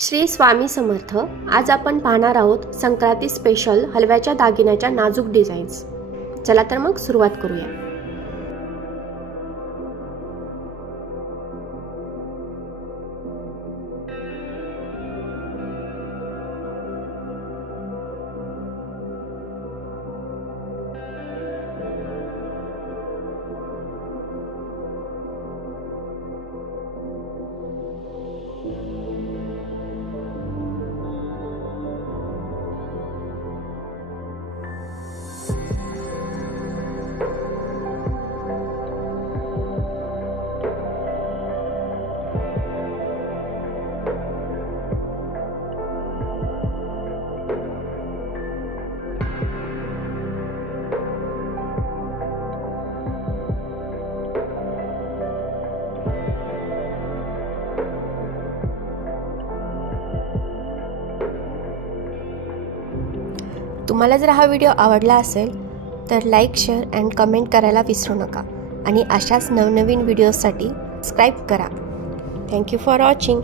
श्री स्वामी समर्थ। आज आपण पाहणार आहोत संक्रांती स्पेशल हलव्याच्या दागिन्याच्या नाजूक डिझाईन्स। चला तर मग सुरुवात करूया। तुम्हाला जर हा व्हिडिओ आवडला असेल तर लाईक, शेअर अँड कमेंट करायला विसरू नका आणि अशाच नवनवीन व्हिडिओसाठी सबस्क्राईब करा। Thank you for watching.